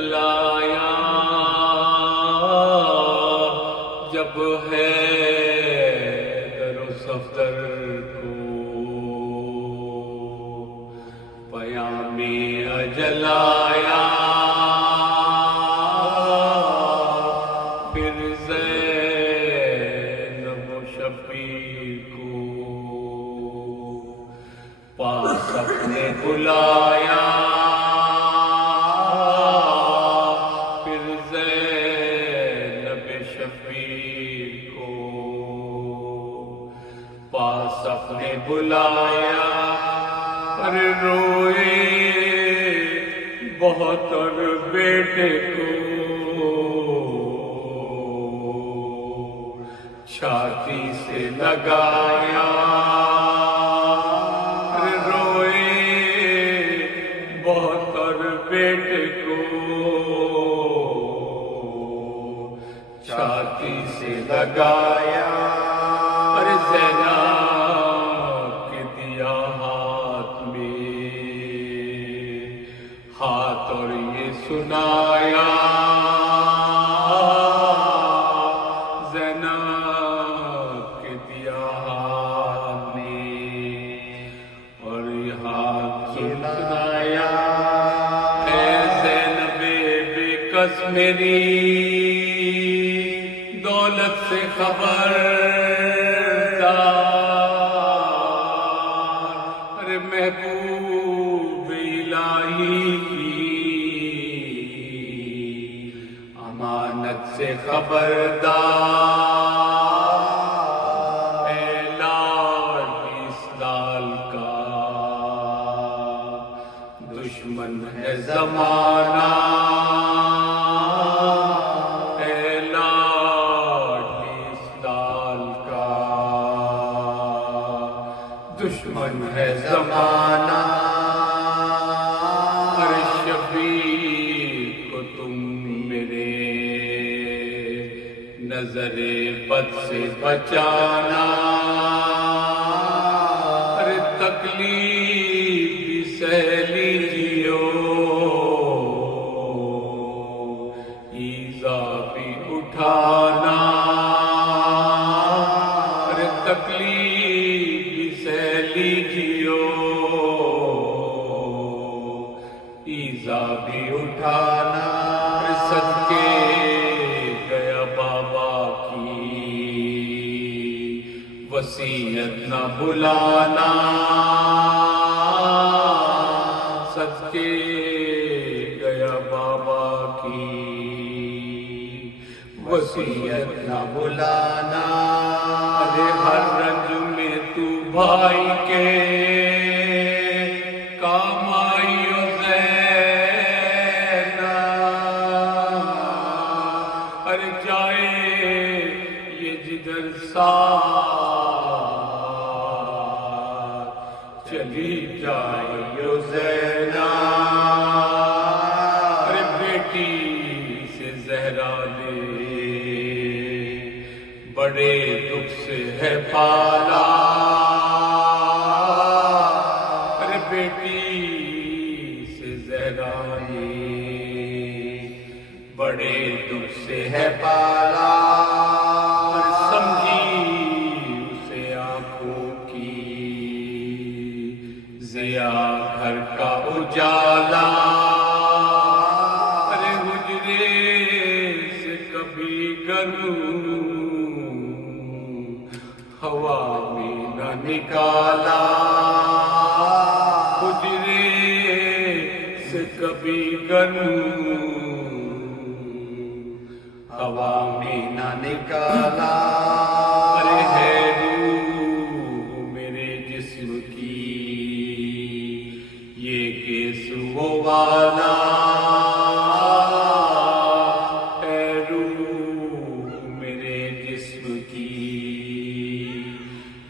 جلایا جب ہے در و صفدر کو پیام اجلایا پھر زینب و شفیع کو پاس اپنے بلایا پاس اپنے بلایا پر روئے بہت اور بیٹے کو چھاتی سے لگایا پر روئے بہت اور بیٹے کو چھاتی سے لگایا زینب کے دیا ہاتھ میں ہاتھ اور یہ سنایا زینب کے دیا ہاتھ میں اور یہ ہاتھ سنایا اے زینب بے کس میری دولت سے خبر محبوب الہی کی امانت سے خبردار اے لاڈ اس لال کا دشمن ہے زمانہ اے لاڈ اس لال کا دشمن ہے زمانہ ہر شفیع کو تم میرے نظر بد سے بچانا ہر تکلیف بھی سہ لیجیو ایذا بھی اٹھانا ہر تکلیف لیجیو ایذا بھی اٹھانا صدقے گیا بابا کی وصیت نہ بھلانا صدقے گیا بابا کی وصیت نہ بھلانا ارے ہر رنج میں تو بھائی کے کام آئی او زینب ارے جائے یہ جدھر ساتھ چلی جائے او زینب ارے بیٹی سے زہرا دے بڑے دکھ سے ہے پالا ارے بیٹی سے زہرا نے بڑے دکھ سے ہے پالا سمجھی اسے آنکھوں کی ضیا گھر کا اجالا ارے حجرے سے کبھی گرم ہوا میں نہ نکالا حجرے سے کبھی گرم ہوا میں نہ نکالا ارے ہے روح میرے جسم کی یہ کیسو والا ہے روح میرے جسم کی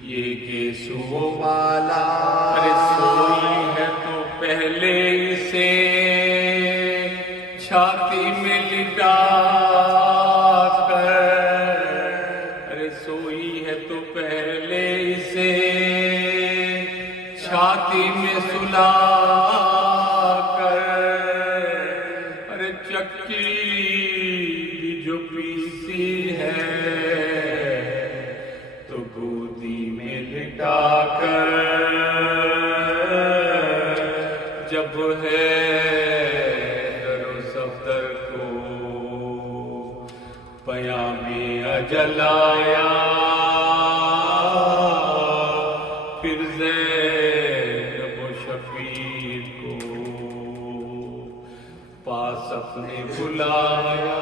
یہ کیسو والا ارے سوئی ہے تو پہلے اسے چھاتی میں لٹا سوئی ہے تو پہلے اسے چھاتی میں سلا کر ارے چک بیاں میں اجل آیا پھر زینب و شفیع کو پاس اپنے بلایا